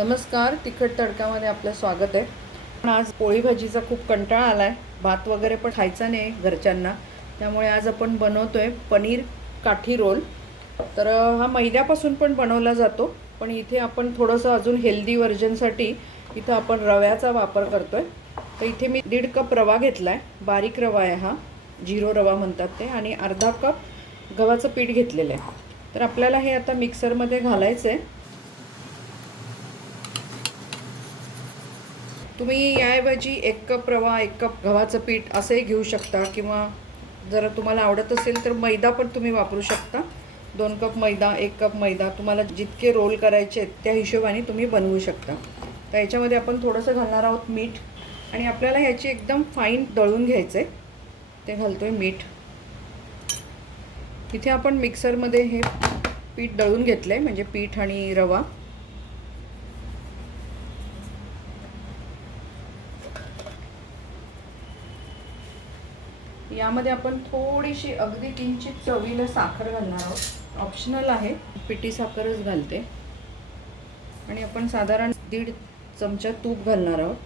नमस्कार तिखट तडकामध्ये आपलं स्वागत आहे. पण आज पोळी भाजीचा खूप कंटाळा आला आहे भात वगैरे पण खायचा नाही घरच्यांना. त्यामुळे आज आपण बनवतो आहे पनीर काठी रोल. तर हा मैद्यापासून पण बनवला जातो. पण इथे आपण थोडंसं अजून हेल्दी व्हर्जनसाठी इथं आपण रव्याचा वापर करतो आहे तर इथे मी दीड कप रवा घेतला आहे बारीक रवा आहे हा. झिरो रवा म्हणतात ते. आणि अर्धा कप गव्हाचं पीठ घेतलेलं आहे. तर आपल्याला हे आता मिक्सरमध्ये घालायचं आहे तुम्ही याऐवजी एक कप रवा एक कप गव्हाचं पीठ असंही घेऊ शकता किंवा जर तुम्हाला आवडत असेल तर मैदा पण तुम्ही वापरू शकता. दोन कप मैदा एक कप मैदा तुम्हाला जितके रोल करायचे आहेत त्या हिशोबाने तुम्ही बनवू शकता. तर याच्यामध्ये आपण थोडंसं घालणार आहोत मीठ आणि आपल्याला ह्याची एकदम फाईन दळून घ्यायचं आहे ते घालतो आहे मीठ. इथे आपण मिक्सरमध्ये हे पीठ दळून घेतलं आहे म्हणजे पीठ आणि रवा. यामध्ये आपण थोडीशी अगदी किंचित चवीला साखर घालणार आहोत. ऑप्शनल आहे. पिठी साखरच घालते. आणि आपण साधारण दीड चमचा तूप घालणार आहोत.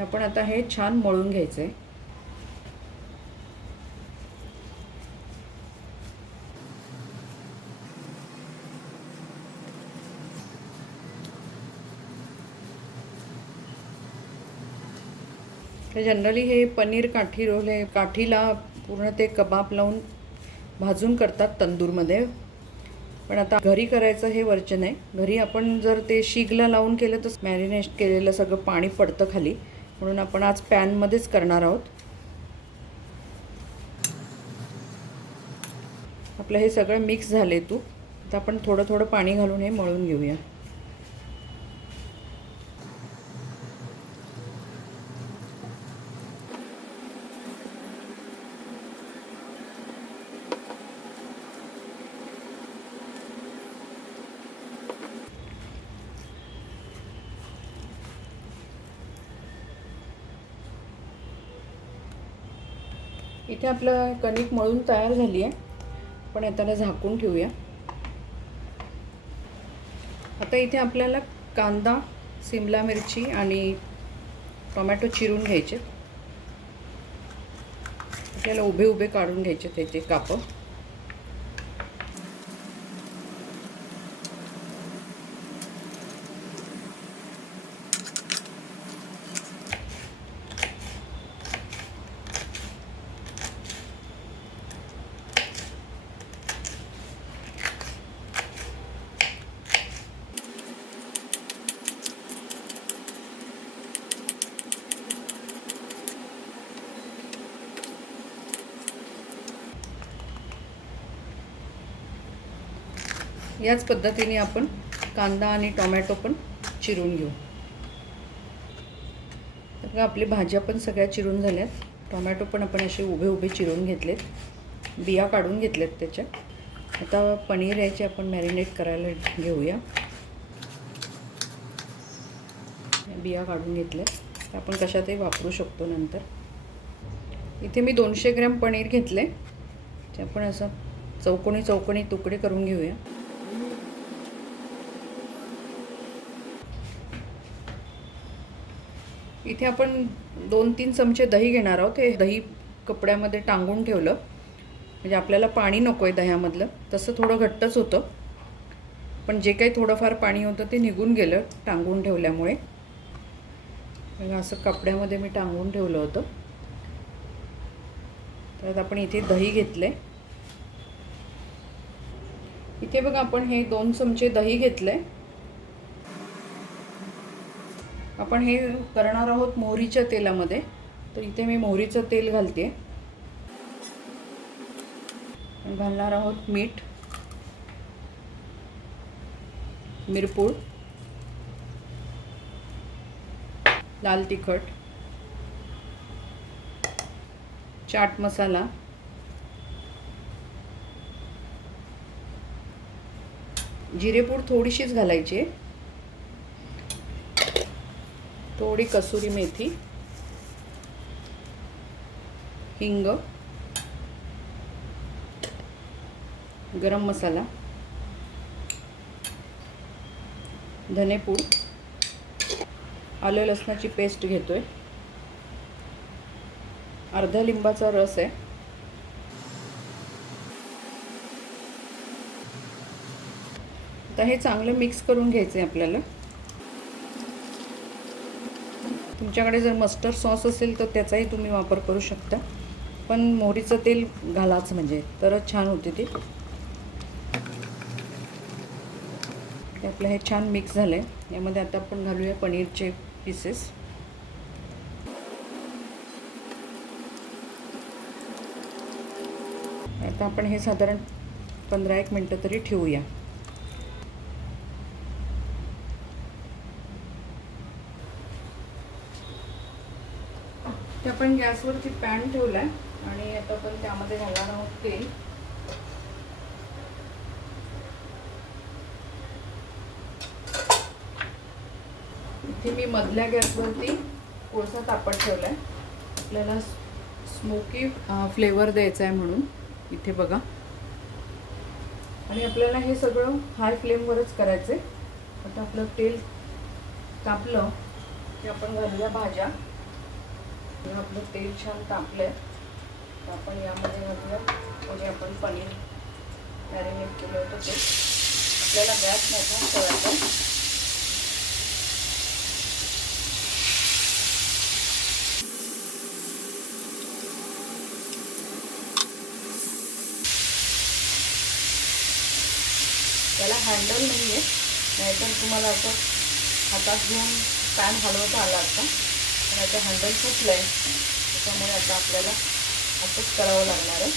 आपण आता हे छान मळून घ्यायचं आहे तर जनरली हे पनीर काठी रोल हे काठीला पूर्ण ते कबाब लावून भाजून करतात तंदूरमध्ये. पण आता घरी करायचं हे वर्चन आहे घरी आपण जर ते शिगला लावून केलं तर मॅरिनेट केलेलं सगळं पाणी पडतं खाली. म्हणून आपण आज पॅनमध्येच करणार आहोत. आपलं हे सगळं मिक्स झाले तू आता आपण थोडं थोडं पाणी घालून हे मळून घेऊया. इथे आपलं कणिक मळून तयार झाली आहे. पण याला झाकून ठेवूया. आता इथे आपल्याला कांदा सिमला मिरची आणि टोमॅटो चिरून घ्यायचे. आपल्याला उभे उभे काढून घ्यायचे त्याचे कापं. याच पद्धतीने आपण कांदा आणि टोमॅटो पण चिरून घेऊ. तर आपली भाज्या पण सगळ्या चिरून झाल्यात. टोमॅटो पण आपण असे उभे उभे चिरून घेतलेत. बिया काढून घेतल्यात त्याच्या. आता पनीर याचे आपण मॅरिनेट करायला घेऊया. बिया काढून घेतल्यात. तर आपण कशातही वापरू शकतो नंतर. इथे मी दोनशे ग्रॅम पनीर घेतले ते आपण असं चौकोनी चौकोनी तुकडे करून घेऊया. इथे आपण दोन तीन चमचे दही घेणार आहोत. हे दही कपड्यामध्ये टांगून ठेवलं. म्हणजे आपल्याला पाणी नको आहे दह्यामधलं. तसं थोडं घट्टच होतं. पण जे काही थोडंफार पाणी होतं ते निघून गेलं टांगून ठेवल्यामुळे. असं कपड्यामध्ये मी टांगून ठेवलं होतं. त्यात आपण इथे दही घेतले इथे बघा आपण हे दोन चमचे दही घेतले आपण हे करणार आहोत मोहरीच्या तेलामध्ये. तर इथे मी मोहरीचं तेल घालते. घालणार आहोत मीठ. मिरपूड. लाल तिखट. चाट मसाला. जिरेपूड थोडीशीच घालायची आहे. थोडी कसुरी मेथी हिंग गरम मसाला धनेपूड आलं लसणाची पेस्ट घेतोय. अर्धा लिंबाचा रस आहे. आता हे चांगलं मिक्स करून घ्यायचं आहे आपल्याला. तुमच्याकडे जर मस्टर्ड सॉस असेल तर त्याचाही तुम्ही वापर करू शकता. पण मोहरीचं तेल घालाच म्हणजे तरच छान होते ते. ते आपलं हे छान मिक्स झालं आहे यामध्ये आता आपण घालूया पनीरचे पीसेस आता आपण हे साधारण पंधरा एक मिनटं तरी ठेवूया. आपण गॅसवरती पॅन ठेवला आहे आणि आता आपण त्यामध्ये घालणार आहोत तेल. इथे मी मधल्या गॅसवरती कोळसा तापत ठेवला आहे आपल्याला स्मोकी फ्लेवर द्यायचा आहे म्हणून. इथे बघा. आणि आपल्याला हे सगळं हाय फ्लेमवरच करायचं आहे आता आपलं तेल तापलं की आपण घालूया भाज्या. तर आपलं तेल छान तापलं आहे तर आपण यामध्ये म्हटलं म्हणजे आपण पनीर मॅरिनेट केलं होतं ते. आपल्याला गॅस मोठा ठेवायचा त्याला हँडल नाही आहे नाहीतर तुम्हाला असं हातात घेऊन पॅन हलवता आला असता. पण आता हँडल सुटलं आहे त्याच्यामुळे आता आपल्याला असंच करावं लागणार आहे.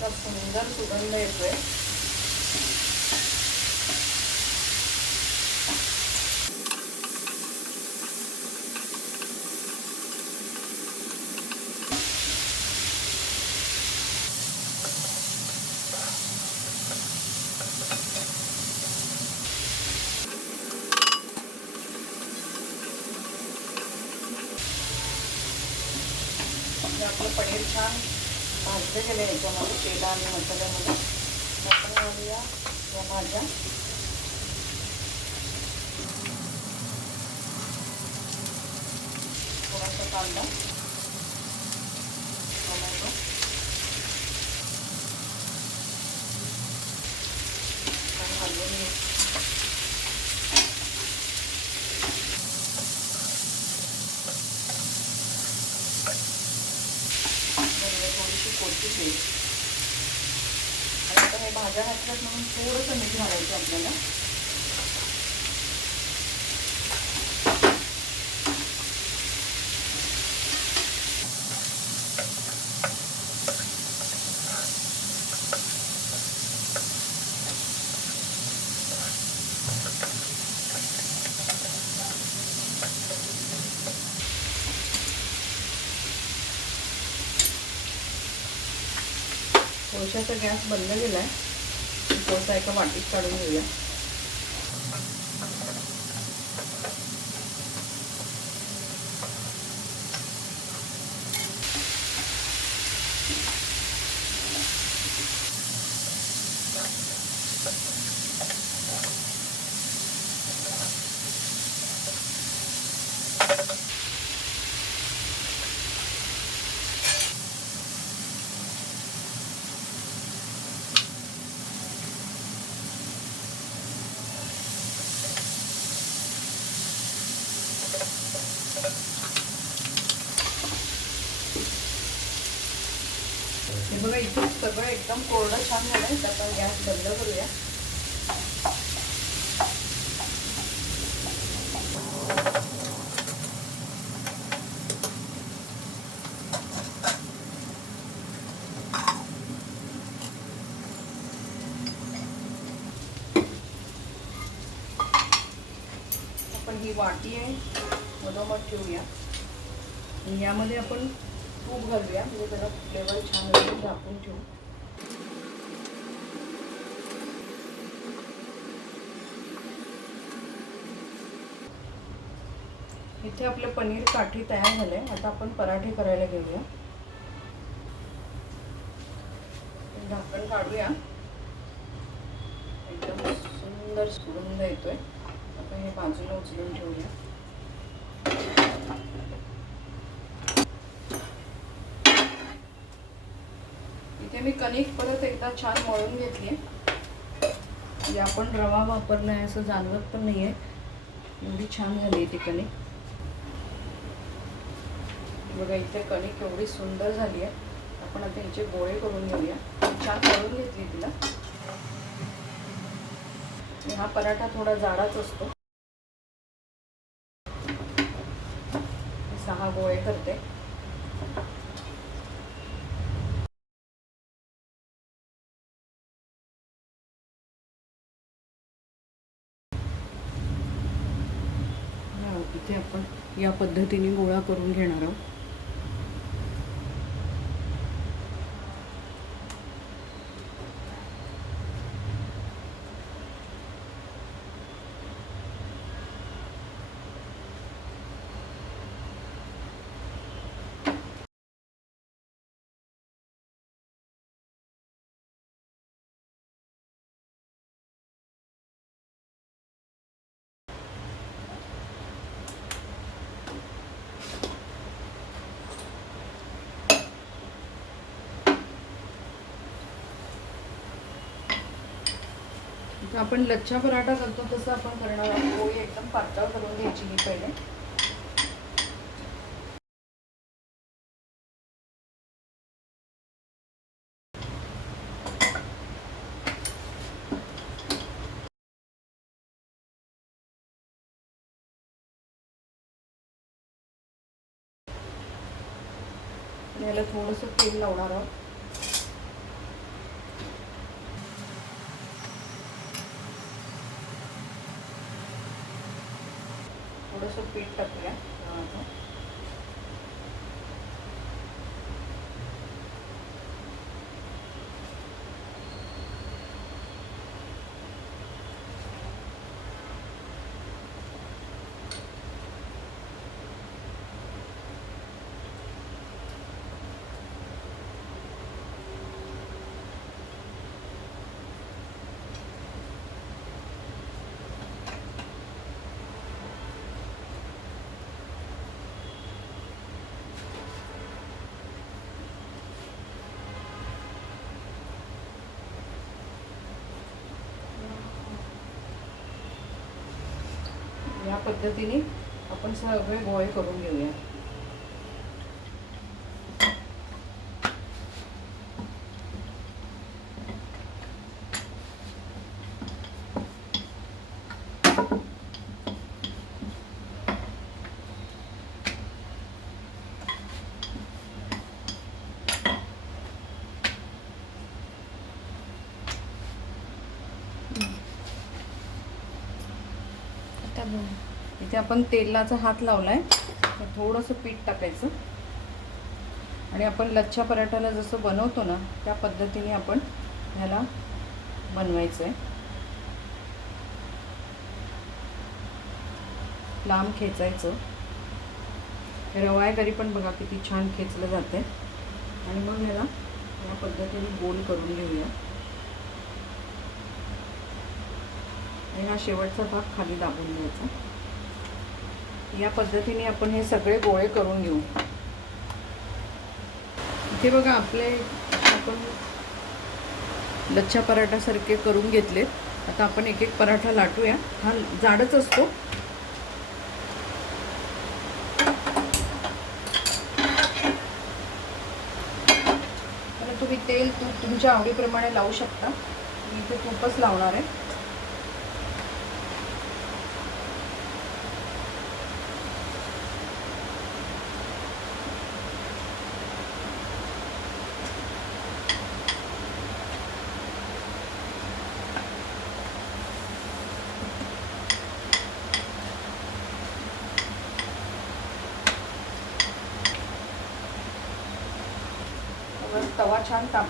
तर सुंदर सुगंध येतोय. म्हणजे आपलं पनीर छान भाजलं गेलं आहे याच्यामध्ये तेला आणि मसाल्यामध्ये तर आपण घालूया या भाज्या थोडासा कांदा थोडीशी आणि आता हे भाज्या घातल्यात म्हणून थोडंसं मीठ घालायचं आपल्याला. कोळशाचा गॅस बंद केला आहे कोळसा एका वाटीत काढून घेऊया. बघा इथून सगळं एकदम कोरडं छान झालं आहे तर आपण गॅस बंद करूया. आपण ही वाटी आहे मधोमध ठेवूया. यामध्ये आपण तूप घालूया म्हणजे जरा फ्लेवर छान होईल झाकून ठेवू इथे आपले पनीर काठी तयार झाले आता आपण पराठे करायला घेऊया. झाकण काढूया. एकदम सुंदर सुगंध येतोय. आपण हे बाजूला उचलून ठेवूया. इथे मी कणिक परत एकदा छान मळून घेतली म्हणजे आपण रवा वापरला आहे असं जाणवत पण नाही आहे एवढी छान झाली ती कणिक. बघा इथे कणिक एवढी सुंदर झाली आहे. आपण आता हिचे गोळे करून घेऊया. छान करून घेतली तिला. हा पराठा थोडा जाडाच असतो. सहा गोळे करते. इथे आपण या पद्धतीने गोळा करून घेणार आहोत. आपण लच्छा पराठा करतो तसं आपण करणार आहोत. पोळी एकदम पातळ करून घ्यायची ही पहिले. याला थोडंसं तेल लावणार आहोत. थोडंसं पीठ टाकूया ह्या पद्धतीने आपण सगळे गोळे करून घेऊया. इथे आपण तेलाचा हात लावलाय. तर थोडंसं पीठ टाकायचं. आणि आपण लच्छा पराठाला जसं बनवतो ना त्या पद्धतीने आपण ह्याला बनवायचं आहे लांब खेचायचं. रवाय करी पण बघा किती छान खेचलं जाते आणि मग ह्याला या पद्धतीने गोल करून घेऊया. आणि हा शेवटचा भाग खाली दाबून घ्यायचा. या पद्धतीने आपण हे सगळे गोळे करून घेऊ. इथे बघा आपले आपण लच्छा पराठासारखे करून घेतलेत. आता आपण एक एक पराठा लाटूया. हा जाडच असतो. तुम्ही तेल तूप तुमच्या आवडीप्रमाणे लावू शकता. मी इथे तूपच लावणार आहे. 情感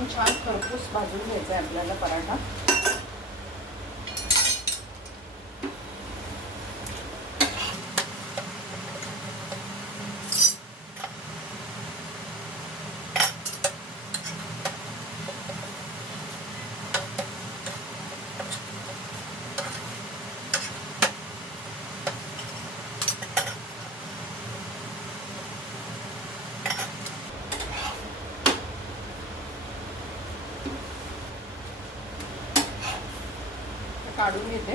एकदम छान खरपूस भाजून घ्यायचा आहे आपल्याला पराठा काढून घेते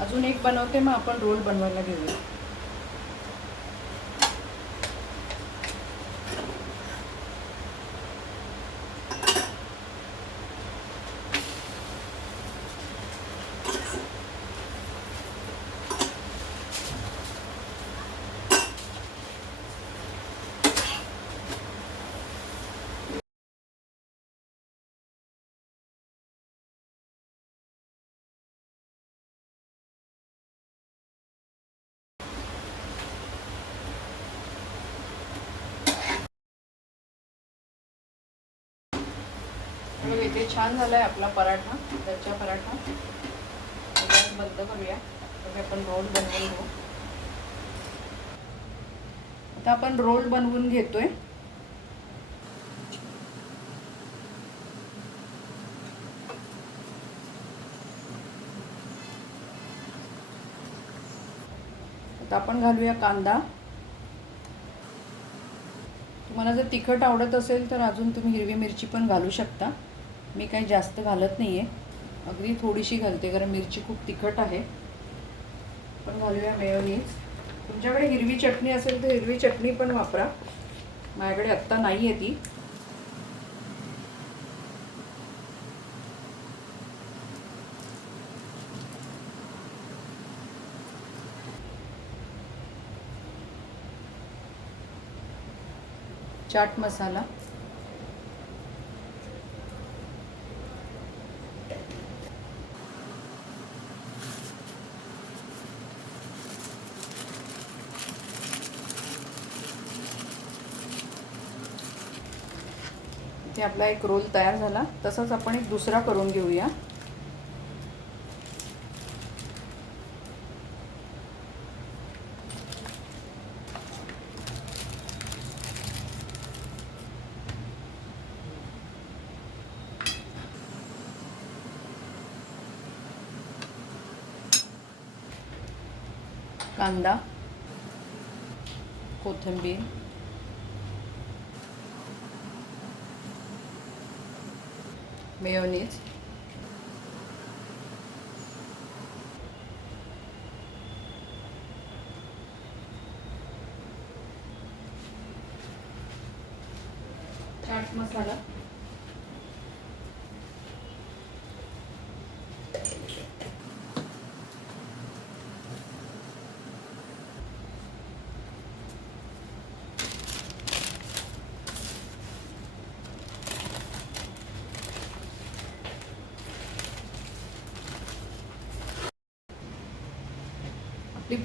अजून एक बनवते मग आपण रोल बनवायला घेऊया मग इथे छान झालाय आपला पराठा त्याच्या पराठा. गॅस बंद करूया. मग आपण रोल बनवून घेऊ. आता आपण रोल बनवून घेतोय. आता आपण घालूया कांदा. तुम्हाला जर तिखट आवडत असेल तर अजून तुम्ही हिरवी मिरची पण घालू शकता. मी काही जास्त घालत नाही आहे अगदी थोडीशी घालते कारण मिरची खूप तिखट आहे. पण घालूया मेयोनीज तुमच्याकडे हिरवी चटणी असेल तर हिरवी चटणी पण वापरा. माझ्याकडे आत्ता नाही आहे ती. चाट मसाला. इथे आपला एक रोल तयार झाला. तसंच आपण एक दुसरा करून घेऊया. कांदा कोथिंबीर मेयोनीज. चाट मसाला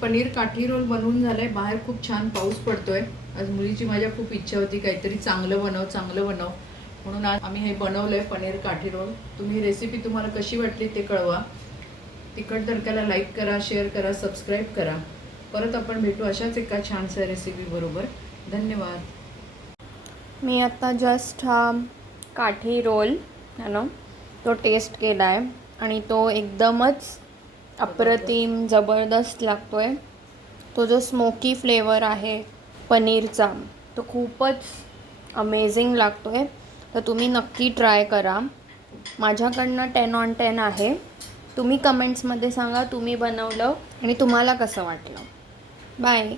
पनीर काठी रोल बनवून झालाय. बाहेर खूप छान पाऊस पडतोय. आज मुलीची माझ्या खूप इच्छा होती काहीतरी चांगलं बनव चांगलं बनव. म्हणून आज आम्ही हे बनवलंय पनीर काठी रोल. तुम्ही रेसिपी तुम्हाला कशी वाटली ते कळवा. तिखट तडक्याला लाईक करा शेअर करा सबस्क्राईब करा. परत आपण भेटू अशाच एका छानशा रेसिपी बरोबर. धन्यवाद. मी आत्ता जस्ट हा काठी रोल है ना तो टेस्ट केला आहे आणि तो एकदमच अप्रतिम जबरदस्त लागतो आहे तो जो स्मोकी फ्लेवर आहे पनीरचा तो खूपच अमेझिंग लागतो आहे तर तुम्ही नक्की ट्राय करा. माझ्याकडनं टेन ऑन टेन आहे. तुम्ही कमेंट्समध्ये सांगा तुम्ही बनवलं आणि तुम्हाला कसं वाटलं. बाय